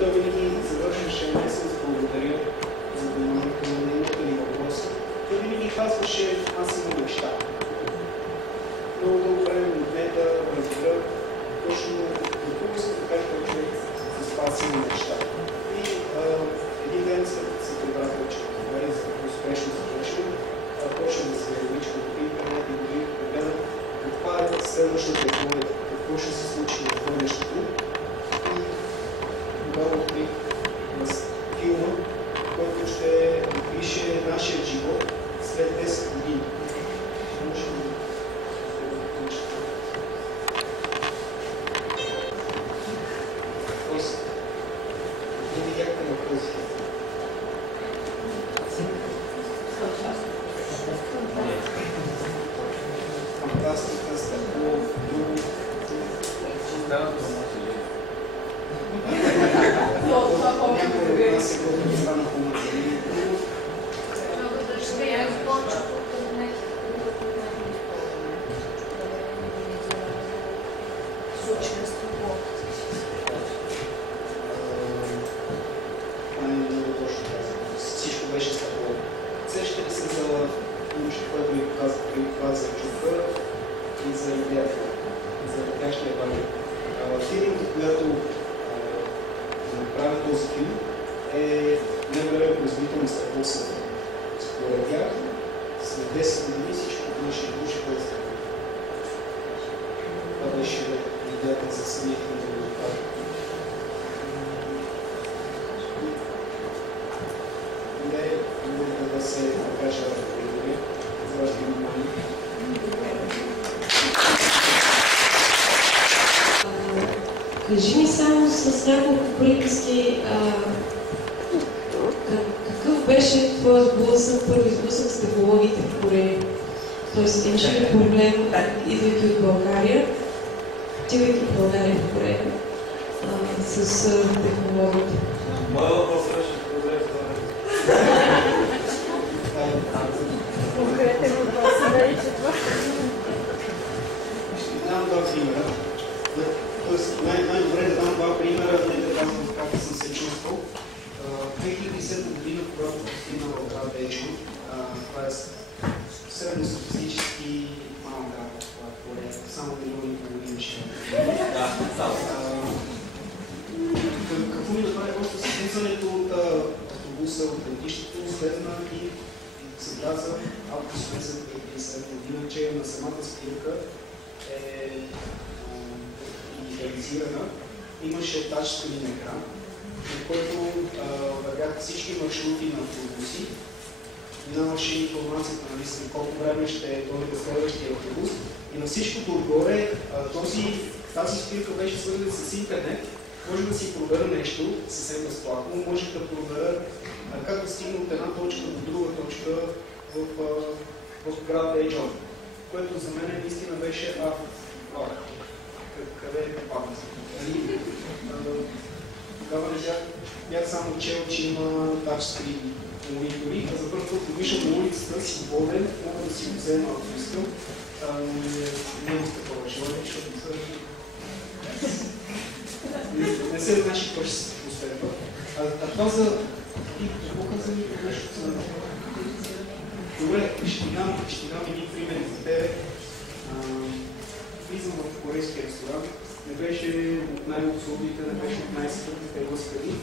той винаги завършваше не с благодаря за вниманието на нейната ли въпроса. Той винаги казваше, аз имам неща. Много дълго време ми отне да разбера точно какво се така този човек с това си има неща. И един ден след като се прибрахме, че това е за успешно завършил, почна да се вичка по интернет и дори погледам каква е следващата технология, какво ще се случи в бъдещето. И тогава открих филма, който ще опише нашия живот след 10 години. Може да включите. Не видяхте на този филм. Фантастика, стъкло, друго. Някой от нас е който не стана по-мъзели. Всичко беше стъкло. Сещате ли се за нещо, което ви показах преди това за чука и за идеята, за летящия багер. Фирмата, която направи този филм, е невероятен производител на стъкло света. Според тях, след 10 години всичко ще души без стъкло. Това беше идеята за самия филм да го направи. Да се покажа благодаря за вашето внимание. Кажи ми само с няколко приказки какъв беше твой сблъсък, първи сблъсък с технологиите в Корея? Тоест, имаше ли проблем, идвайки от България, отивайки в България в Корея с технологиите? Моя въпрос беше конкретен въпрос, дали че това? Ще ви дам два примера. Тоест, най-добре да дам два примера, не да казвам как съм се чувствал. 2010 година, когато постигнах в град Дейчон, това е средностатистически малък град в Корея, само милиони и половина ще. Какво ми направи просто с слизането от автобуса от летището, следна и се каза август месец 2007 година, че на самата спирка е идеализирана. Имаше тачскрин екран, на който вървяха всички маршрути на автобуси. Минаваше информацията на колко време ще е този следващия автобус. И на всичкото отгоре тази спирка беше свързана с интернет. Може да си проверя нещо съвсем безплатно, може да проверя как да стигна от една точка до друга точка в град Дейчон, което за мен наистина беше къде е попадна. Тогава не бях само чел, че има тачскрин монитори, а за първ път виждам на улицата свободен, мога да си го взема, ако искам. Няма такова желание, защото не се наши пъщи се последва. Това за... Какво каза ми нещо за... Добре, ще ти дам един пример за тебе. Влизам в корейски ресторант. Не беше от най-условните, не беше от най-скъпите лъскави.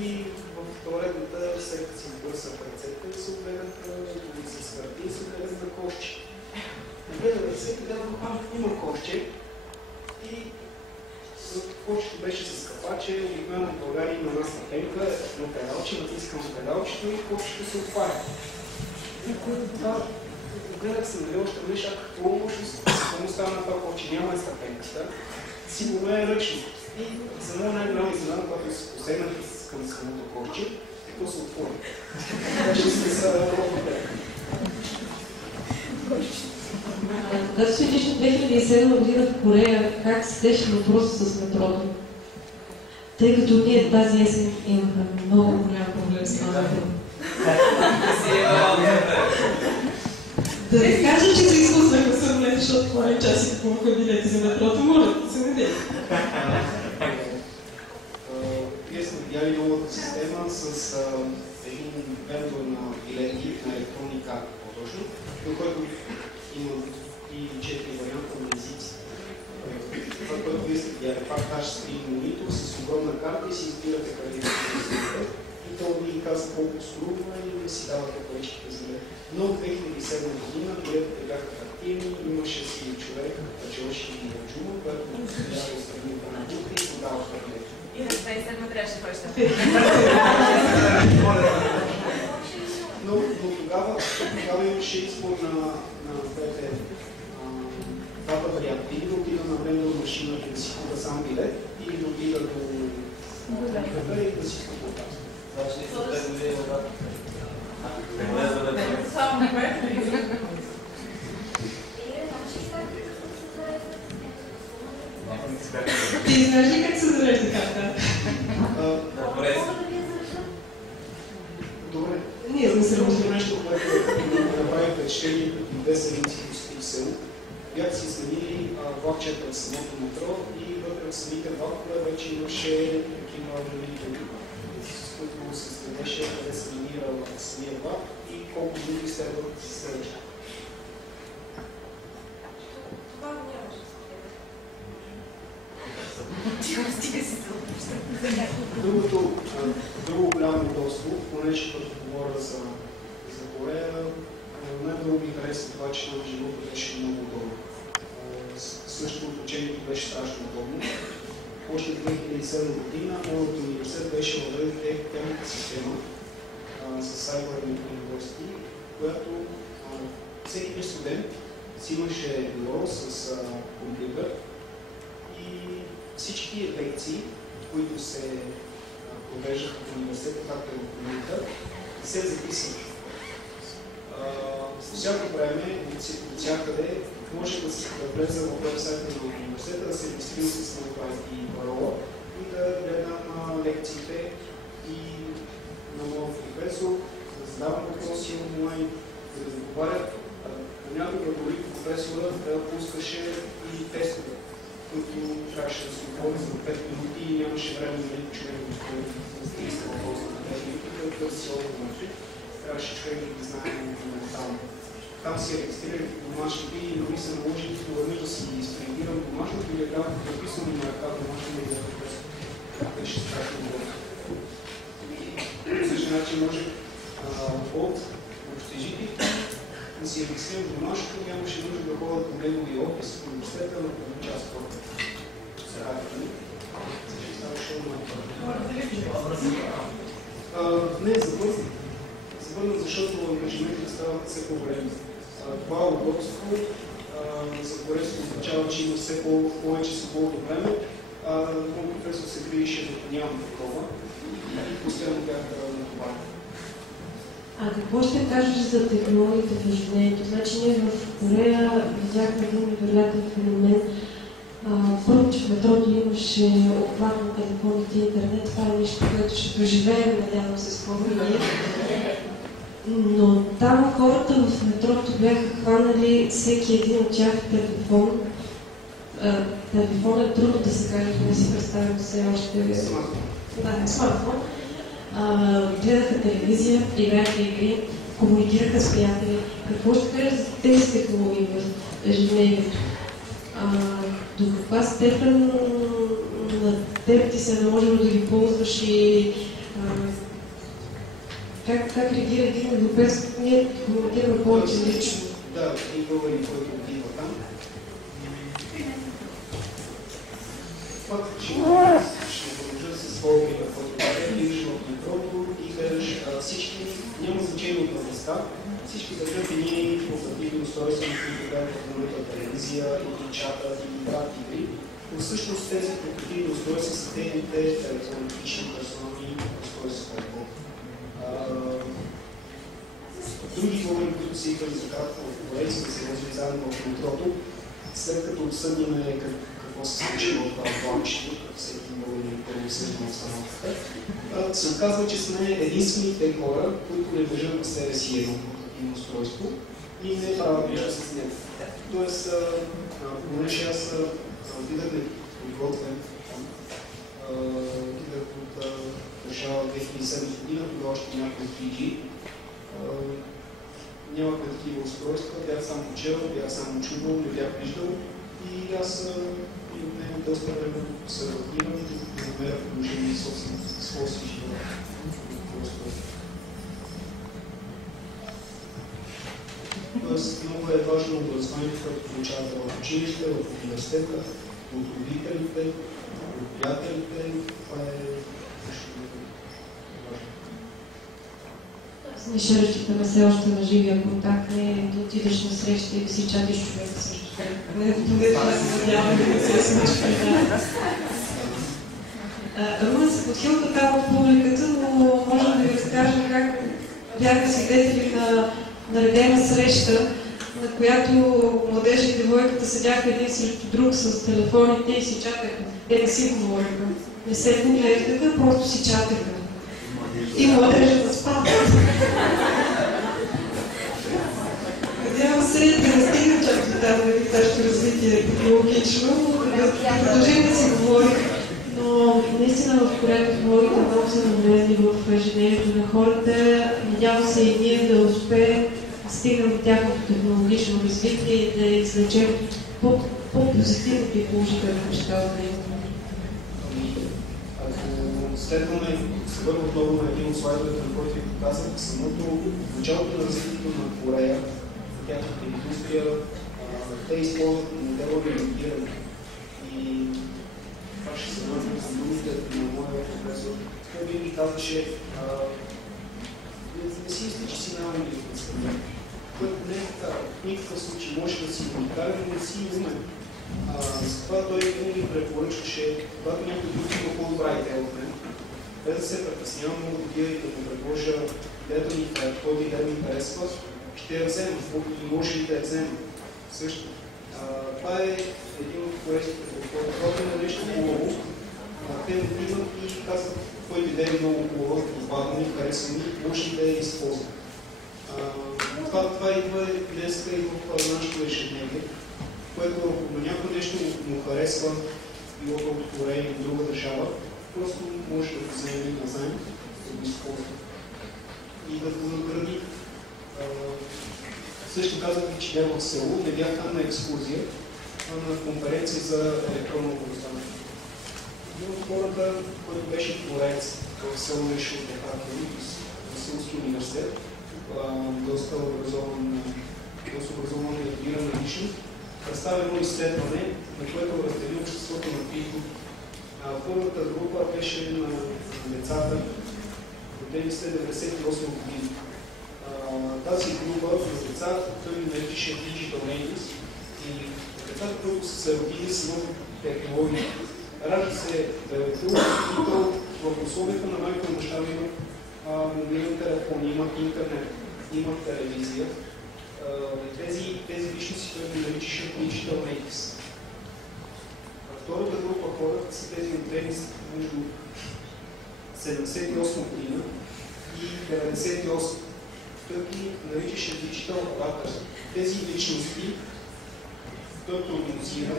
И в туалетната всеки си бърса в ръцете да се огледат и се свърти и се огледат за кошче. Гледаме се, гледам, има кошче. И кошчето беше с капаче, обикновено в България има една стъпенка, едно педалче, натискам с педалчето и кошчето се отваря. Гледах се нали още веднъж, какво му става на това кошче, няма стъпенката. Сигурно е ръчно. И за моя най-голяма изненада, когато се посегнах към самото кошче, какво се отвори. Беше с робот. Когато се видиш от 2007 година в Корея, как се теше въпроса с метрото? Тъй като ние тази есен имахме много голям проблем с това метро. Да не кажа, че се изпуснахме самолет, защото половин час и купуваха билети за метрото, моля да се надея. Вие сте видяли новата система с един вендор на билети, на електронни карти по-точно, на който има и 4 варианта на езици. Това, което вие сте видяли, пак тачскрин монитор с огромна карта и си избирате къде да се и то ви казва колко струва и ви си давате паричките за билет. Но в 2007 година билетите бяха активни, имаше си човек, Пачоши и Джума, който стоява от страните на духа и подава билети. И на 27 трябваше проща. Но тогава имаше избор на двата варианта. Или да отида на вендор машина и да си купа сам билет, или да отида до кафе и да си купа там. Ти знаеш ли как се зарежда карта? Добре. Ние сме се разбрали нещо, което направи впечатление преди 2 седмици в Стиксел. Бяха си сменили влакчета в самото метро и вътре в самите влакове вече имаше такива монитори, с които се следеше къде се намира самия влак и колко минути следват следващи. Това нямаше. Друго голямо удобство, понеже като говоря за Корея, най-много ми хареса това, че на живота беше много удобно. Също обучението беше страшно удобно. Още в 2007 година моят университет беше въведен темната система за Cyber University, която всеки студент си имаше бюро с компютър и всички лекции, които се провеждаха в университета, както и в момента, се записват. Всяко време, от всякъде, може да влезе в вебсайта на университета, да се регистрира с и парола и да гледам лекциите и на моят професор, да задавам въпроси онлайн, да разговарят. Понякога дори професора да пускаше и тестове, които трябваше да се отвори за 5 минути и нямаше време да види човек да се иска въпроса на 5 минути, да търси отговори. Трябваше човек да знае моментално. Там си регистрирах домашните и дори се наложи веднъж да си изпринтирам домашното и да дам написано на ръка домашното и да беше страшно много. По същия начин може от общежитието да си регистрирам домашното, нямаше нужда да ходят по неговия офис в университета на половин час от средата ми. Не, забърнат, защото ангажиментите стават все по-големи. Това удобство за Корейство означава, че има все повече свободно време. Моят професор се грижеше да нямам такова и постоянно бях на това. Какво ще кажеш за технологията в ежедневието? Значи ние в Корея видяхме един невероятен феномен. Първо, че в метрото имаше обхват на телефоните и интернет. Това е нещо, което ще преживеем, надявам се, скоро и ние. Но там хората в метрото бяха хванали всеки един от тях телефон. Телефон е трудно да се каже, не си представям все още. Смартфон. Гледаха телевизия, играеха игри, комуникираха с приятели. Какво ще кажа за тези технологии в ежедневието? До каква степен на теб ти се наложило да ги ползваш и как реагира един европейски? Ние комуникираме повече лично. Да, и българи, който отива там. Факт, че ще продължа с своя пример, който идваш в метрото и гледаш всички, няма значение от възрастта, всички държат едни портативни устройства, които гледат в момента телевизия, или чата, или играт игри. Но всъщност тези портативни устройства са техните телефонични персонални устройства. Други българи, които се идвали за кратко в Корейци, да се возили заедно в метрото, след като обсъдиме какво се случило в планчето, като всеки българин първо съжда на обстановката, се оказва, че сме единствените хора, които не държат на себе си едно портативно устройство и не правят нищо с него. Тоест, понеже аз отидах да подготвям, отидах от 2007 година, тогава още някои 3G. Нямахме такива устройства, бях само чел, бях само чувал, не бях виждал и аз имам доста време да се разбирам и да намеря положение своя си живот. Тоест, много е важно образованието, което получавате в училище, в университета, от родителите, от приятелите. Това е нещо много важно. Не ще разчитаме все още на живия контакт, не да отидеш на среща и да си чатиш човека също така. Не да това се надяваме да се случи. Румен се подхилка там от публиката, но можем да ви разкажем как бяхме свидетели на наредена среща, на която младежи и девойката седяха един срещу друг с телефоните и си чакаха. Те не си говориха, не се поглеждаха, просто си чакаха. И младежата спада. Надявам се да не стигна чак до там, нали, нашето развитие технологично, да продължим да си говорим. Но наистина в Корея технологията много са навлезли в ежедневието на хората. Надявам се и ние да успеем да стигнем до тяхното технологично развитие и да извлечем по-позитивното и положително неща от него. Ако следваме, се върна отново на един от слайдовете, на който ви показах, самото началото на развитието на Корея, за тяхната индустрия, те използват модела на реагиране. И това ще се върнем към думите на моя професор. Той би ми казваше, не си мисли, че си най-умният стандарт. Което не е така. В никакъв случай може да си уникален, но не си умен. Затова той винаги препоръчваше, когато някой друг има по-добра идея от мен, без да се притеснявам много да отида и да му предложа идеята ми, който идея ми харесва, ще я взема, и може и да я взема. Също. Това е един от корейските подходи. Когато има нещо хубаво, те отиват и казват, който идея е много хубава, добавя ми, харесва ми, може и да я използва. Това идва днеска и в нашето ежедневие, което ако някой нещо му харесва, било от Корея или друга държава, просто може да го вземе назаем, да го използва и да го награди. Също казах ви, че бях в село, не бях там на екскурзия, а на конференция за електронно образование. Един от хората, който беше творец в село Решил Техакел, в Селски университет, доста образован и адмирана личност, представя едно изследване, на което раздели обществото на 3 групи. Първата група беше на децата, родени след 98 години. Тази група на деца, той наричаше Digital Natives и децата, които са се родили с нови технологии, ражда се бебето, които в условията на майка на баща имат мобилен телефон, имат интернет, имат телевизия. Тези личности, които наричаше Digital Natives. Втората група хора са тези родени между 78 година и 98. Той ги наричаше Digital Avatars. Тези личности той прогнозира,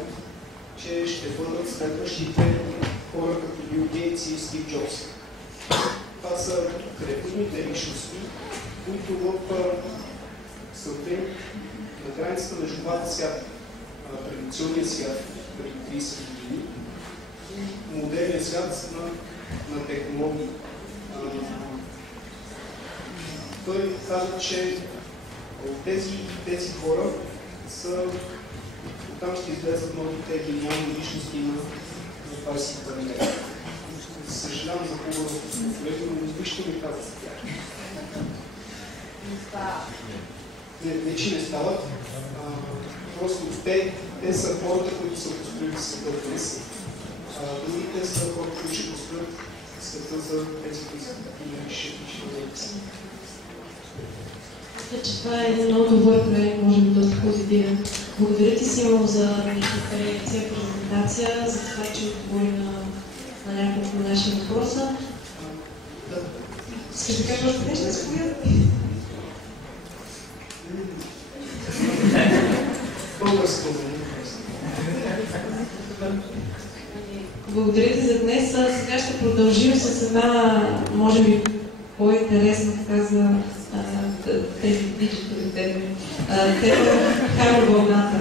че ще бъдат следващите хора като Бил Гейтс и Стив Джобс. Това са креативните личности, които са на границата между двата свята. Традиционния свят преди 30 години и модерния свят на технологии. Той казва, че от тези хора оттам ще излезат новите гениални личности на 21 век. Съжалявам за хубавото колеги, но никой ще ми казва за тях. Не, че не стават. Просто те са хората, които са построили света днес. Другите са хората, които ще построят света за тези, които са наричат. Мисля, че това е един много добър проект, може би доста позитивен. Благодаря ти, Симон, за днешната лекция, презентация, за това, че отговори на няколко на наши въпроса. Искаш да кажа още нещо, заповядайте? Българско. Благодаря ти за днес. Сега ще продължим с една, може би, по-интересна така за тези диджитали теми. Тема Харо вълната.